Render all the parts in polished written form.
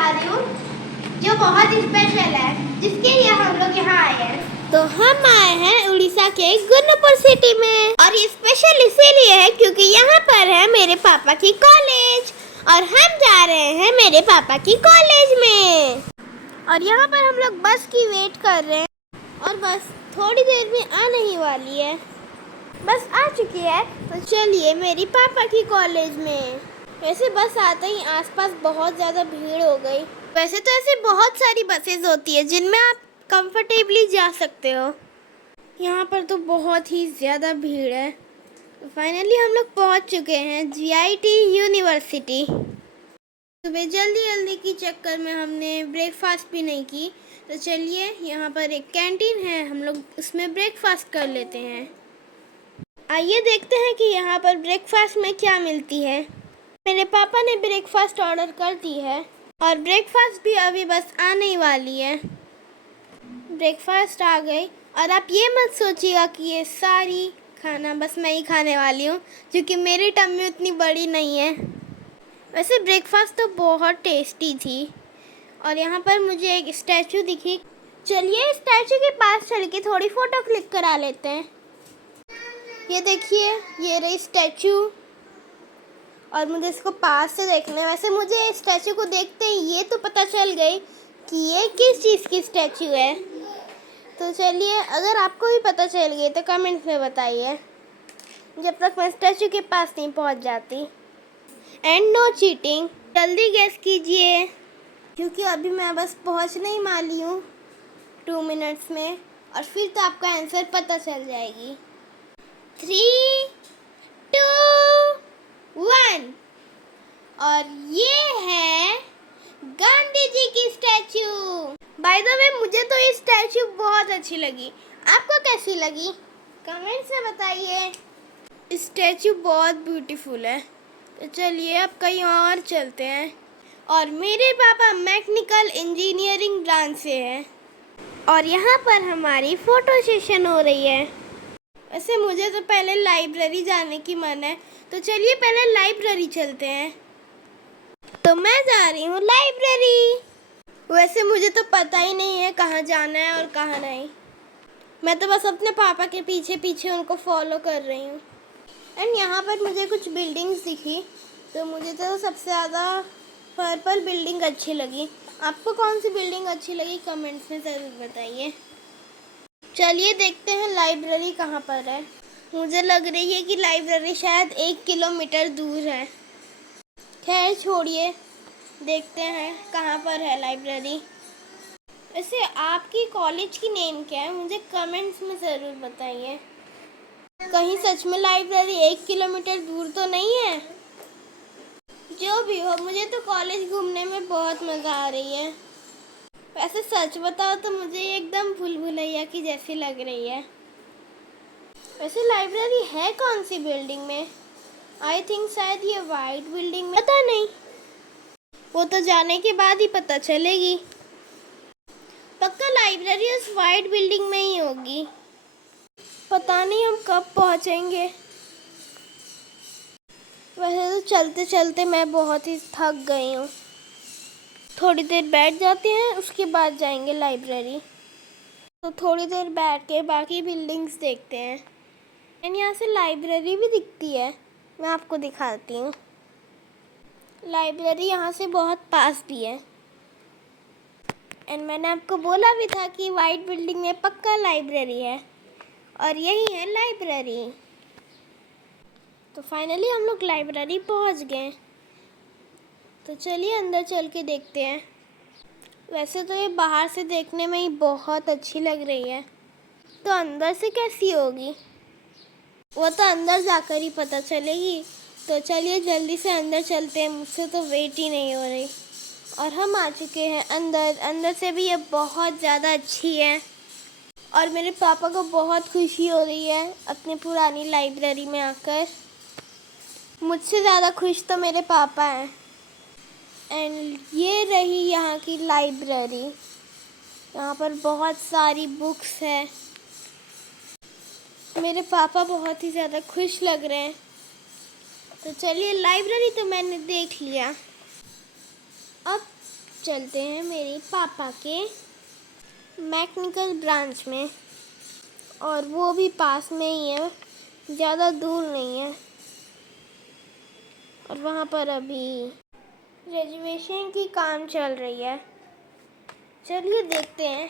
बता रही हूँ जो बहुत स्पेशल है, जिसके लिए हम लोग यहाँ आए हैं। तो हम आए हैं उड़ीसा के गुरुपुर सिटी में, और ये स्पेशल इसीलिए है क्योंकि यहाँ पर है मेरे पापा की कॉलेज, और हम जा रहे हैं मेरे पापा की कॉलेज में। और यहाँ पर हम लोग बस की वेट कर रहे हैं, और बस थोड़ी देर में आने ही वाली है। बस आ चुकी है, तो चलिए मेरी पापा की कॉलेज में। वैसे बस आते ही आसपास बहुत ज़्यादा भीड़ हो गई। वैसे तो ऐसे बहुत सारी बसेज होती है जिनमें आप कंफर्टेबली जा सकते हो। यहाँ पर तो बहुत ही ज़्यादा भीड़ है। फाइनली हम लोग पहुँच चुके हैं जीआईटी यूनिवर्सिटी। सुबह जल्दी जल्दी की चक्कर में हमने ब्रेकफास्ट भी नहीं की, तो चलिए यहाँ पर एक कैंटीन है, हम लोग उसमें ब्रेकफास्ट कर लेते हैं। आइए देखते हैं कि यहाँ पर ब्रेकफास्ट में क्या मिलती है। मेरे पापा ने ब्रेकफास्ट ऑर्डर कर दी है, और ब्रेकफास्ट भी अभी बस आने ही वाली है। ब्रेकफास्ट आ गई, और आप ये मत सोचिएगा कि ये सारी खाना बस मैं ही खाने वाली हूँ, क्योंकि मेरी टम्मी उतनी बड़ी नहीं है। वैसे ब्रेकफास्ट तो बहुत टेस्टी थी। और यहाँ पर मुझे एक स्टैचू दिखी, चलिए स्टैचू के पास चल के थोड़ी फ़ोटो क्लिक करा लेते हैं। ये देखिए, ये रही स्टैचू, और मुझे इसको पास से देखना है। वैसे मुझे इस स्टैचू को देखते ही ये तो पता चल गई कि ये किस चीज़ की स्टैचू है। तो चलिए, अगर आपको भी पता चल गई तो कमेंट्स में बताइए, जब तक मैं स्टैचू के पास नहीं पहुंच जाती। एंड नो चीटिंग, जल्दी गेस कीजिए, क्योंकि अभी मैं बस पहुंचने ही वाली हूँ 2 मिनट्स में, और फिर तो आपका आंसर पता चल जाएगी। 3, 2, 1। और ये है गांधी जी की स्टैचू। बाय द वे, मुझे तो ये स्टैचू बहुत अच्छी लगी। आपको कैसी लगी कमेंट्स में बताइए। स्टैचू बहुत ब्यूटीफुल है। तो चलिए अब कहीं और चलते हैं। और मेरे पापा मैकेनिकल इंजीनियरिंग ब्रांच से हैं, और यहाँ पर हमारी फ़ोटो सेशन हो रही है। वैसे मुझे तो पहले लाइब्रेरी जाने की मन है, तो चलिए पहले लाइब्रेरी चलते हैं। तो मैं जा रही हूँ लाइब्रेरी। वैसे मुझे तो पता ही नहीं है कहाँ जाना है और कहाँ नहीं। मैं तो बस अपने पापा के पीछे पीछे उनको फॉलो कर रही हूँ। एंड यहाँ पर मुझे कुछ बिल्डिंग्स दिखी, तो मुझे तो सबसे ज़्यादा पर्पल बिल्डिंग अच्छी लगी। आपको कौन सी बिल्डिंग अच्छी लगी कमेंट्स में ज़रूर बताइए। चलिए देखते हैं लाइब्रेरी कहाँ पर है। मुझे लग रही है कि लाइब्रेरी शायद 1 किलोमीटर दूर है। खैर छोड़िए, देखते हैं कहाँ पर है लाइब्रेरी। वैसे आपकी कॉलेज की नेम क्या है, मुझे कमेंट्स में ज़रूर बताइए। कहीं सच में लाइब्रेरी 1 किलोमीटर दूर तो नहीं है? जो भी हो, मुझे तो कॉलेज घूमने में बहुत मज़ा आ रही है। वैसे सच बताओ तो मुझे एकदम भूल भुलैया की जैसी लग रही है। वैसे लाइब्रेरी है कौन सी बिल्डिंग में? आई थिंक शायद ये वाइट बिल्डिंग में, पता नहीं, वो तो जाने के बाद ही पता चलेगी। पक्का लाइब्रेरी उस वाइट बिल्डिंग में ही होगी। पता नहीं हम कब पहुंचेंगे। वैसे तो चलते चलते मैं बहुत ही थक गई हूँ। थोड़ी देर बैठ जाते हैं, उसके बाद जाएंगे लाइब्रेरी। तो थोड़ी देर बैठ के बाकी बिल्डिंग्स देखते हैं। एंड यहाँ से लाइब्रेरी भी दिखती है, मैं आपको दिखाती हूँ। लाइब्रेरी यहाँ से बहुत पास भी है। एंड मैंने आपको बोला भी था कि वाइट बिल्डिंग में पक्का लाइब्रेरी है, और यही है लाइब्रेरी। तो फाइनली हम लोग लाइब्रेरी पहुँच गए। तो चलिए अंदर चल के देखते हैं। वैसे तो ये बाहर से देखने में ही बहुत अच्छी लग रही है, तो अंदर से कैसी होगी वो तो अंदर जाकर ही पता चलेगी। तो चलिए जल्दी से अंदर चलते हैं, मुझसे तो वेट ही नहीं हो रही। और हम आ चुके हैं अंदर। अंदर से भी ये बहुत ज़्यादा अच्छी है, और मेरे पापा को बहुत खुशी हो रही है अपनी पुरानी लाइब्रेरी में आकर। मुझसे ज़्यादा खुश तो मेरे पापा हैं। एंड ये रही यहाँ की लाइब्रेरी। यहाँ पर बहुत सारी बुक्स है। मेरे पापा बहुत ही ज़्यादा खुश लग रहे हैं। तो चलिए, लाइब्रेरी तो मैंने देख लिया, अब चलते हैं मेरे पापा के मैकेनिकल ब्रांच में, और वो भी पास में ही है, ज़्यादा दूर नहीं है। और वहाँ पर अभी ग्रेजुएशन की काम चल रही है। चलिए देखते हैं।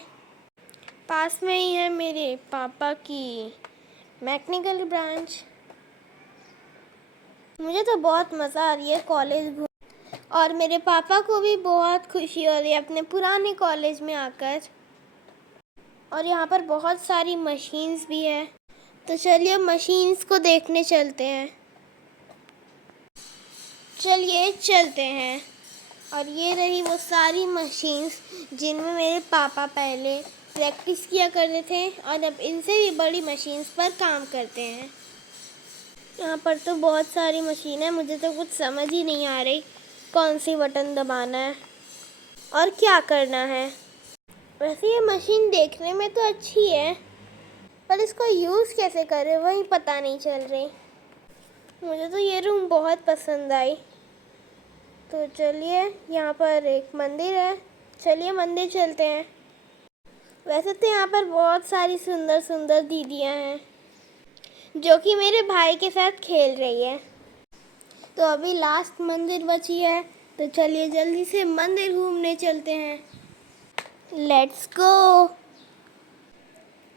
पास में ही है मेरे पापा की मैकेनिकल ब्रांच। मुझे तो बहुत मज़ा आ रही है कॉलेज घूम, और मेरे पापा को भी बहुत खुशी हो रही है अपने पुराने कॉलेज में आकर। और यहाँ पर बहुत सारी मशीन्स भी है, तो चलिए मशीन्स को देखने चलते हैं। चलिए चलते हैं। और ये रही वो सारी मशीन्स जिनमें मेरे पापा पहले प्रैक्टिस किया करते थे, और अब इनसे भी बड़ी मशीन्स पर काम करते हैं। यहाँ पर तो बहुत सारी मशीन है, मुझे तो कुछ समझ ही नहीं आ रही कौन सी बटन दबाना है और क्या करना है। वैसे ये मशीन देखने में तो अच्छी है, पर इसको यूज़ कैसे करें वही पता नहीं चल रही। मुझे तो ये रूम बहुत पसंद आई। तो चलिए, यहाँ पर एक मंदिर है, चलिए मंदिर चलते हैं। वैसे तो यहाँ पर बहुत सारी सुंदर सुंदर दीदियाँ हैं जो कि मेरे भाई के साथ खेल रही है। तो अभी लास्ट मंदिर बची है, तो चलिए जल्दी से मंदिर घूमने चलते हैं। Let's go.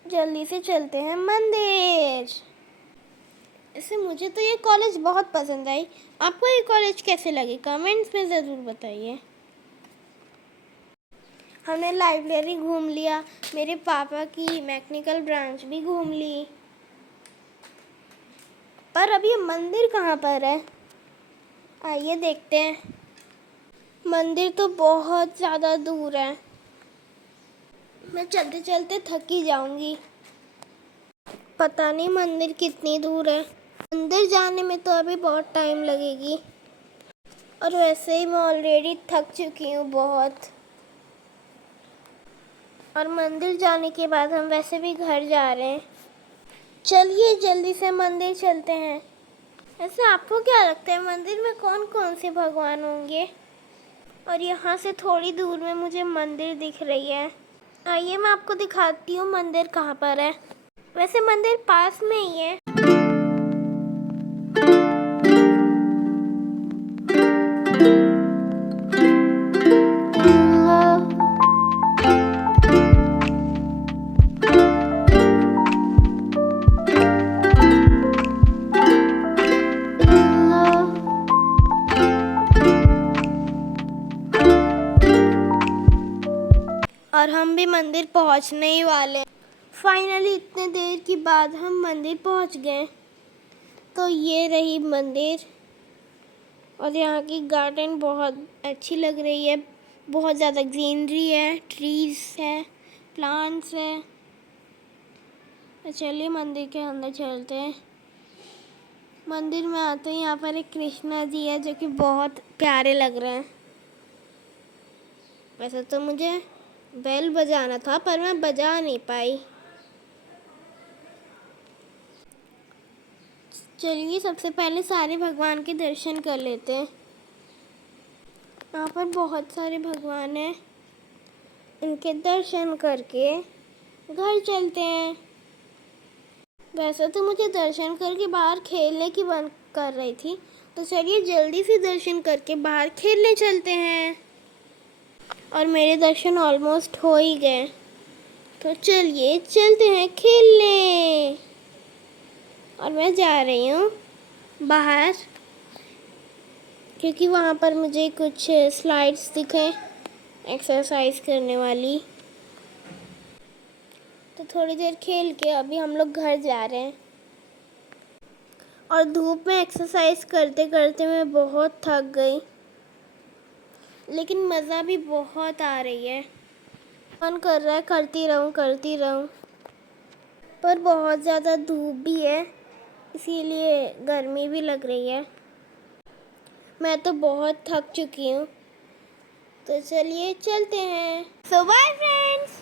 जल्दी से चलते हैं मंदिर। ऐसे मुझे तो ये कॉलेज बहुत पसंद आई। आपको ये कॉलेज कैसे लगे कमेंट्स में ज़रूर बताइए। हमने लाइब्रेरी घूम लिया, मेरे पापा की मैकेनिकल ब्रांच भी घूम ली, पर अब ये मंदिर कहाँ पर है, आइए देखते हैं। मंदिर तो बहुत ज़्यादा दूर है, मैं चलते चलते थक ही जाऊंगी। पता नहीं मंदिर कितनी दूर है। मंदिर जाने में तो अभी बहुत टाइम लगेगी, और वैसे ही मैं ऑलरेडी थक चुकी हूँ बहुत। और मंदिर जाने के बाद हम वैसे भी घर जा रहे हैं। चलिए जल्दी से मंदिर चलते हैं। ऐसे आपको क्या लगता है मंदिर में कौन कौन से भगवान होंगे? और यहाँ से थोड़ी दूर में मुझे मंदिर दिख रही है, आइए मैं आपको दिखाती हूँ मंदिर कहाँ पर है। वैसे मंदिर पास में ही है। और हम भी मंदिर पहुंचने ही वाले हैं। फाइनली इतने देर के बाद हम मंदिर पहुंच गए। तो ये रही मंदिर, और यहाँ की गार्डन बहुत अच्छी लग रही है। बहुत ज़्यादा ग्रीनरी है, ट्रीज है, प्लांट्स है। तो चलिए मंदिर के अंदर चलते हैं। मंदिर में आते ही यहाँ पर एक कृष्णा जी है जो कि बहुत प्यारे लग रहे हैं। वैसे तो मुझे बेल बजाना था, पर मैं बजा नहीं पाई। चलिए सबसे पहले सारे भगवान के दर्शन कर लेते हैं। यहाँ पर बहुत सारे भगवान हैं, इनके दर्शन करके घर चलते हैं। वैसे तो मुझे दर्शन करके बाहर खेलने की मन कर रही थी, तो चलिए जल्दी से दर्शन करके बाहर खेलने चलते हैं। और मेरे दर्शन ऑलमोस्ट हो ही गए, तो चलिए चलते हैं खेलने। और मैं जा रही हूँ बाहर, क्योंकि वहाँ पर मुझे कुछ स्लाइड्स दिखे एक्सरसाइज करने वाली। तो थोड़ी देर खेल के अभी हम लोग घर जा रहे हैं। और धूप में एक्सरसाइज करते करते मैं बहुत थक गई, लेकिन मज़ा भी बहुत आ रही है। मन कर रहा है करती रहूं, पर बहुत ज़्यादा धूप भी है, इसीलिए गर्मी भी लग रही है। मैं तो बहुत थक चुकी हूँ, तो चलिए चलते हैं। सो बाय फ्रेंड्स।